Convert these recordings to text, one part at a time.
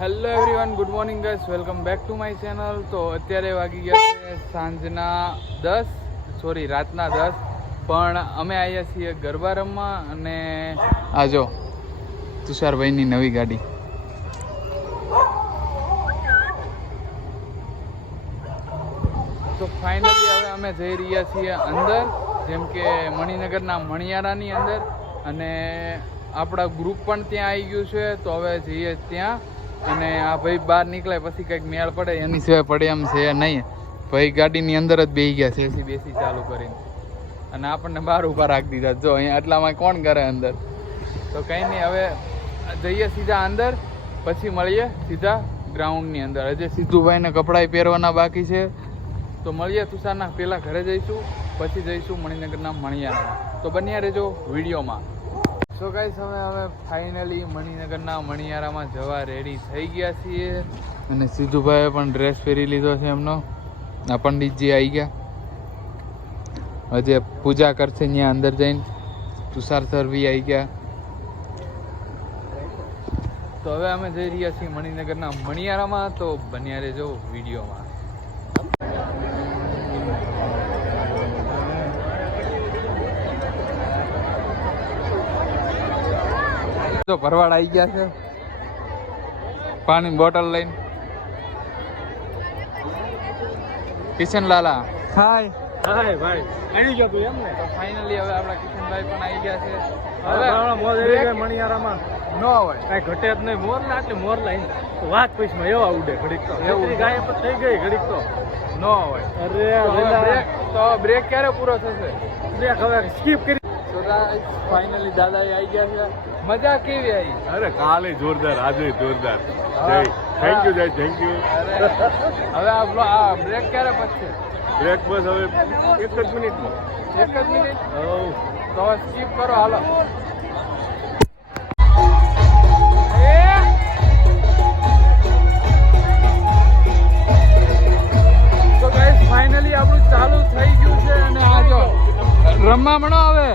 Hello everyone, good morning guys, welcome back to my channel. તો અત્યારે વાગી ગયા છે રાતના 10, પણ અમે આવ્યા છીએ ગરબા રમવા. અને આ જો તુષારભાઈની નવી ગાડી. તો ફાઇનલી હવે અમે જઈ રહ્યા છીએ અંદર, જેમ કે મણિનગરના મણિયારાની અંદર. અને આપણા ગ્રુપ પણ ત્યાં આવી ગયું છે. તો હવે જઈએ ત્યાં. અને આ ભાઈ બહાર નીકળે પછી કંઈક મેળ પડે, એની સિવાય પડે એમ છે નહીં. ભાઈ ગાડીની અંદર જ બેસી ગયા છે, એસી બેસી ચાલુ કરીને, અને આપણને બહાર ઊભા રાખી દીધા. જો અહીંયા આટલામાં કોણ કરે અંદર? તો કંઈ નહીં, હવે જઈએ સીધા અંદર, પછી મળીએ સીધા ગ્રાઉન્ડની અંદર. હજી સિદ્ધુભાઈને કપડાં પહેરવાના બાકી છે. તો મળીએ તુષારના પહેલાં ઘરે જઈશું, પછી જઈશું મણિનગરના મણિયારામાં. તો બન્યા રહેજો વિડીયોમાં. સો ગાઈસ, હવે ફાઇનલી મણિનગરના મણિયારામાં જવા રેડી થઈ ગયા છીએ. અને સિદ્ધુભાઈએ પણ ડ્રેસ પહેરી લીધો છે એમનો. આ પંડિતજી આવી ગયા, હજી પૂજા કરશે ત્યાં અંદર જઈને. તુષાર સર બી આવી ગયા. તો હવે અમે જઈ રહ્યા છીએ મણિનગરના મણિયારામાં. તો બન્યા રહેજો વિડીયોમાં. તો ભરવાડ આવી ગયા છે પાણી બોટલ લઈને. કિશનલાલા હાય હાય ભાઈ, આવી ગયો તું એમ ને? તો ફાઇનલી હવે આપણા કિશનભાઈ પણ આવી ગયા છે. હવે મોજ આવી ગઈ મણિયારામાં. ન હોય કાંઈ ઘટે જ નહીં. મોરલા એટલે મોરલા વાત પૈસમાં એવા ઉડે ઘડીક તો. એવું ગાય પર થઈ ગઈ ઘડીક તો ન હોય. અરે તો બ્રેક ક્યારે પૂરો થશે? બ્રેક હવે સ્કીપ કરી. ફાઇનલી દાદા આવી ગયા છે. મજા કેવી આવી? અરે કાલે જોરદાર, આજે જોરદાર. થેન્ક યુ જય, થેન્ક યુ. હવે આ બ્રેક ક્યારે પતશે? બ્રેક બસ હવે એક જ મિનિટમાં. એક જ મિનિટ? તો સ્કીપ કરો, હાલો. તો ગાઈસ, ફાઇનલી આપણું ચાલુ થઈ ગયું છે. અને આ જો રમવા મળો હવે.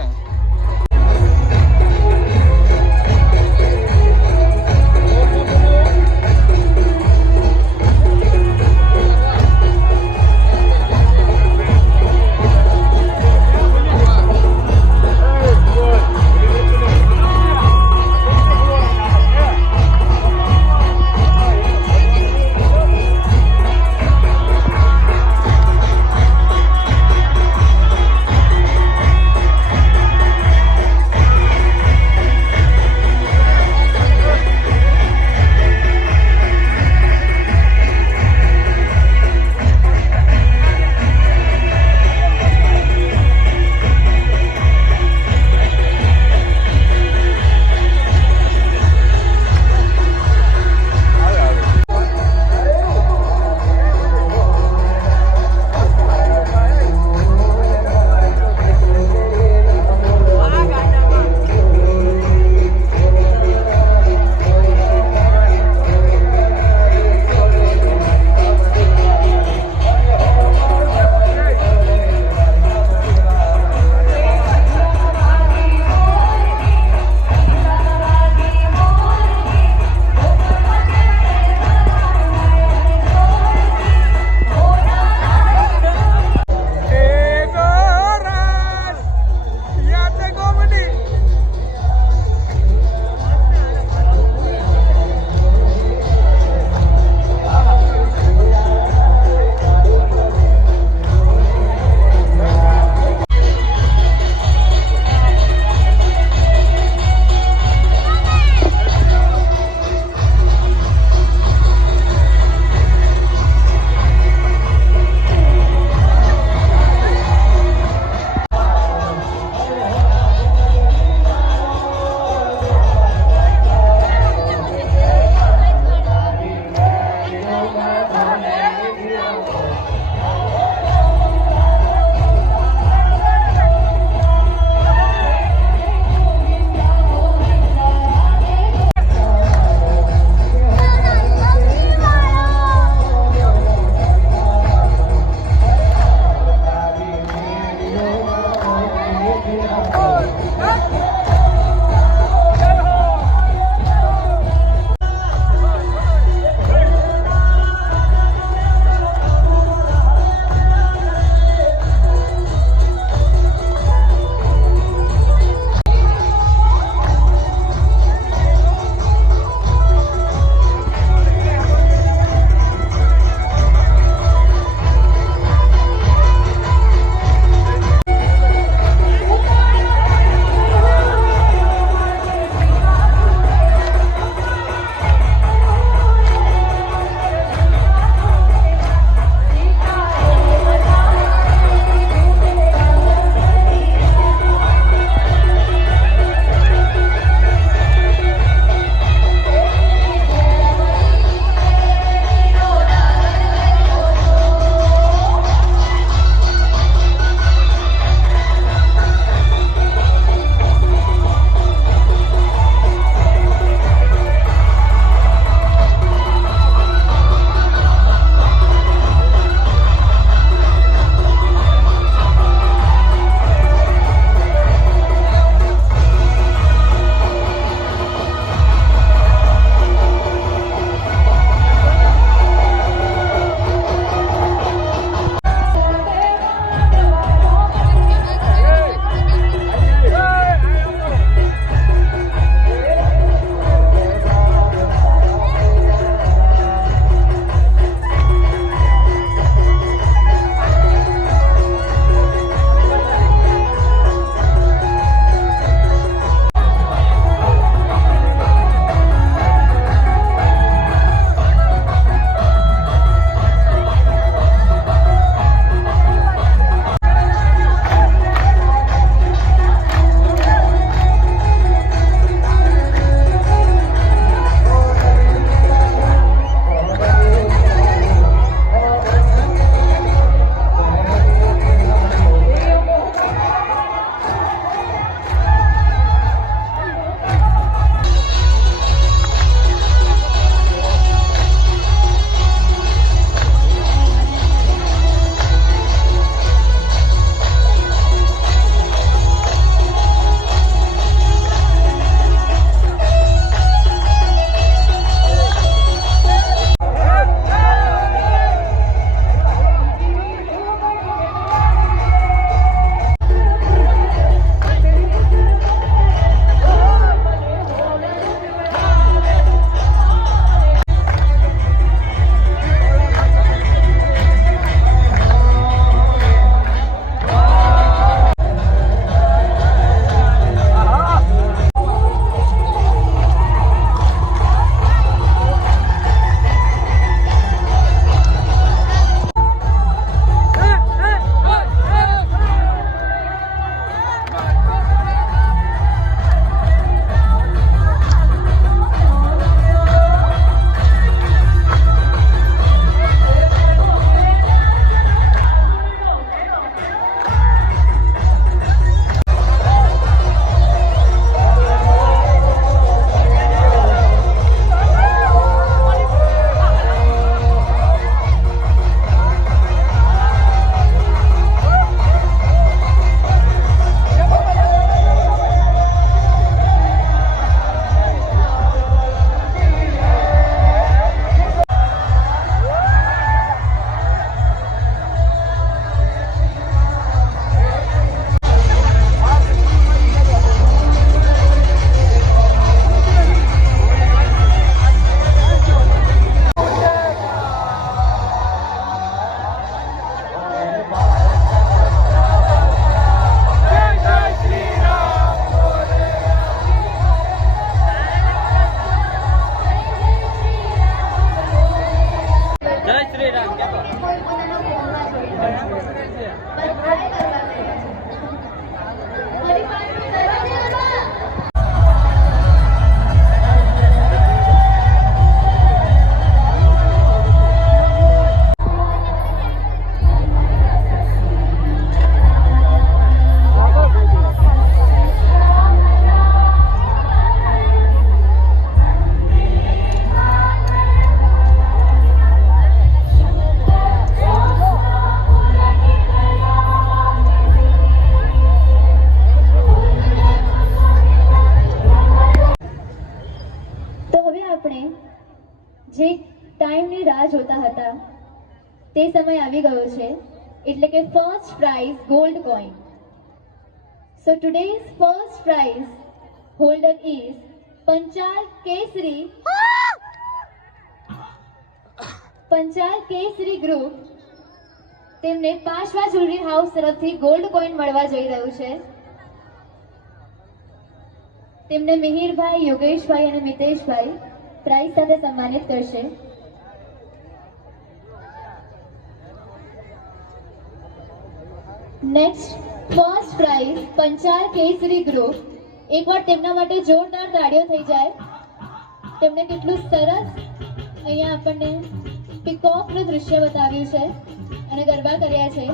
ટાઈમની રાહ જોતા હતા તે સમય આવી ગયો છે, એટલે કે first prize gold coin. So today's first prize holder is Panchal કેસરી ગ્રુપ. તેમને પાંચવા જ્વેલરી હાઉસ તરફથી ગોલ્ડ કોઈન મળવા જઈ રહ્યું છે. તેમને મિહિરભાઈ, યોગેશભાઈ અને મિતેશભાઈ પ્રાઇઝ સાથે સન્માનિત કરશે. નેક્સ્ટ ફર્સ્ટ પ્રાઇઝ પંચાલ કેસરી ગ્રુપ. એકવાર તેમના માટે જોરદાર તાળીઓ થઈ જાય. તેમણે કેટલું સરસ અહીંયા આપણને પીકોકનું દૃશ્ય બતાવ્યું છે અને ગરબા કર્યા છે.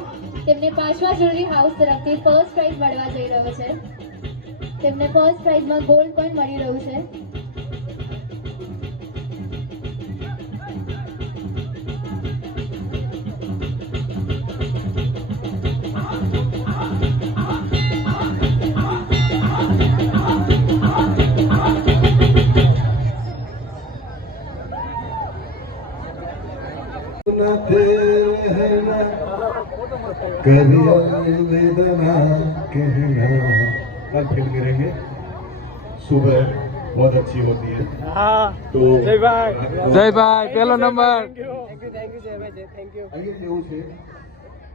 તેમને પાંચમા જ્વેલરી હાઉસ તરફથી ફર્સ્ટ પ્રાઇઝ મળવા જઈ રહ્યો છે. તેમને ફર્સ્ટ પ્રાઇઝમાં ગોલ્ડ કોઈન મળી રહ્યું છે. कभी अलविदा कहना. कल फिर मिलेंगे. सुबह बहुत अच्छी होती है. હા तो જયભાઈ. જયભાઈ પહેલો નંબર. અહીંયા એવું છે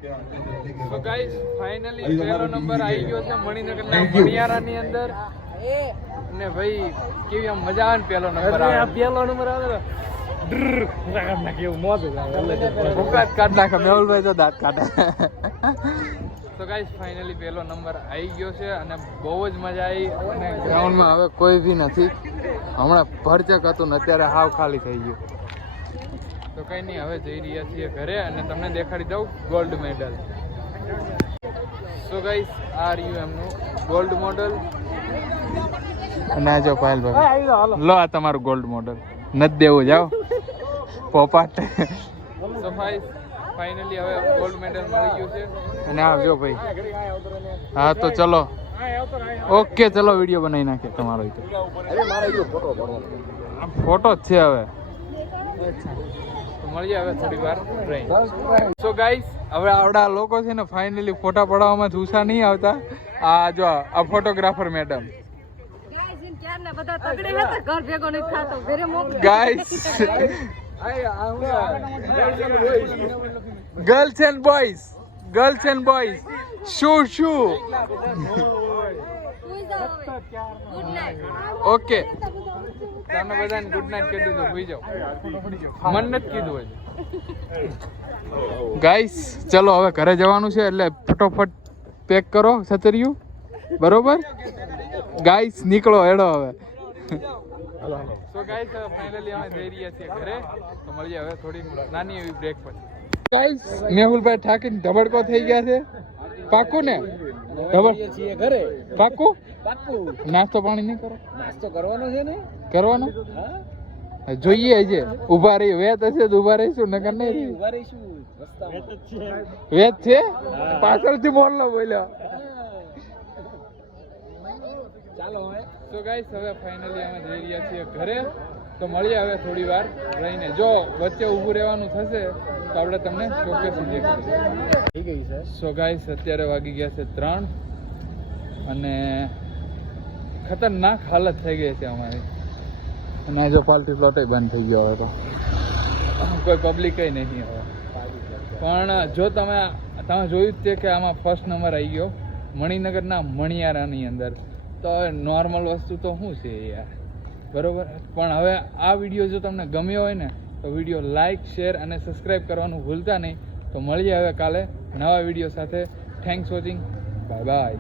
કે આપણે જલ્દી તો કરવા. ગાઈસ ફાઇનલી અહીં પહેલો તમારું નંબર આવી ગયો છે મણિનગરના Thank you. મણિયારાની અંદર. અને ભાઈ કેવી આમ મજા આવે ને પહેલો નંબર અરે આ આવે. પેલો નંબર આવે ને ડ્ર, ભૂકા કાઢ નાખે એવું મોજ જ આવે. ભૂકા જ કાઢ નાખે મેહુલભાઈ તો દાંત કાઢે. તો ગાઈસ ફાઇનલી પહેલો નંબર આવી ગયો છે અને બહુ જ મજા આવી. અને ગ્રાઉન્ડમાં હવે કોઈ બી નથી. હમણાં ભરચક હતું ને અત્યારે હાવ ખાલી થઈ ગયું. તો કંઈ નહીં, હવે જઈ રહ્યા છીએ ઘરે અને તમને દેખાડી દઉં ગોલ્ડ મેડલ. સો ગાઈસ આ રહ્યું એમનું ગોલ્ડ મોડલ. અને આ જો પાયલભાઈ, લો આ તમારું ગોલ્ડ મોડલ. નથી દેવું, જાઓ પોપાટ. સો ફાઇનલી હવે ગોલ્ડ મેડલ મળી ગયું છે. અને આવજો ભાઈ. હા તો ચલો, ઓકે ચલો વિડીયો બનાવી નાખીએ તમારો. ફોટો જ છે હવે. તો મળીએ હવે થોડી વાર ટ્રેન. સો ગાઈસ હવે આવડા લોકો છે ને ફાઇનલી ફોટા પડાવવામાં જુસા નહીં આવતા. આ જો આ photographer madam. Guys girls and boys શું ઓકે તમને બધાને ગુડ નાઇટ કહી દીધું, સુઈ જાઓ. મન નથી કીધું હજી. ગાઈસ ચલો હવે ઘરે જવાનું છે એટલે ફટોફટ પેક કરો છતરિયું. બરોબર ગાઈસ નીકળો હેડો હવે. સો ગાઈસ ફાઇનલી અમે જઈ રહ્યા છીએ ઘરે. તો મળીએ હવે થોડી નાની એવી બ્રેક પછી. ગાઈસ મેહુલભાઈ ઠાકીને ધબડકો થઈ ગયા છે. પાકું ને ઘરે પાકું? પાક્કું. નાસ્તો પાણી નહીં કરો? નાસ્તો કરવાનો છે ને. કરવાનો જોઈએ. હજે ઉભા રહી વેત હશે તો ઉભા રહીશું, નકર નહીં રહી. ઉભા રહીશું રસ્તામાં. વેત છે પાછળથી મોરલો બોલ્યો. ચાલો હવે. તો ગાઈસ હવે ફાઇનલી અમે જઈ રહ્યા છીએ ઘરે. તો મળીએ હવે થોડી વાર રહીને. જો વચ્ચે ઊભું રહેવાનું થશે તો આપણે તમને ચોક્કસ થઈ ગઈ છે. સો ગાઈસ અત્યારે વાગી ગયા છે 3 અને ખતરનાક હાલત થઈ ગઈ છે અમારી. અને જો પાલટી પ્લોટ બંધ થઈ ગયો હવે તો કોઈ પબ્લિક કઈ નહીં હવે. પણ જો તમે જોયું જ છે કે આમાં ફર્સ્ટ નંબર આવી ગયો મણિનગરના મણિયારાની અંદર. તો હવે નોર્મલ વસ્તુ તો શું છે યાર, બરોબર. પણ હવે આ વિડીયો જો તમને ગમ્યો હોય ને તો વિડીયો લાઇક, શેર અને સબસ્ક્રાઈબ કરવાનું ભૂલતા નહીં. તો મળીએ હવે કાલે નવા વિડીયો સાથે. Thanks watching. Bye bye.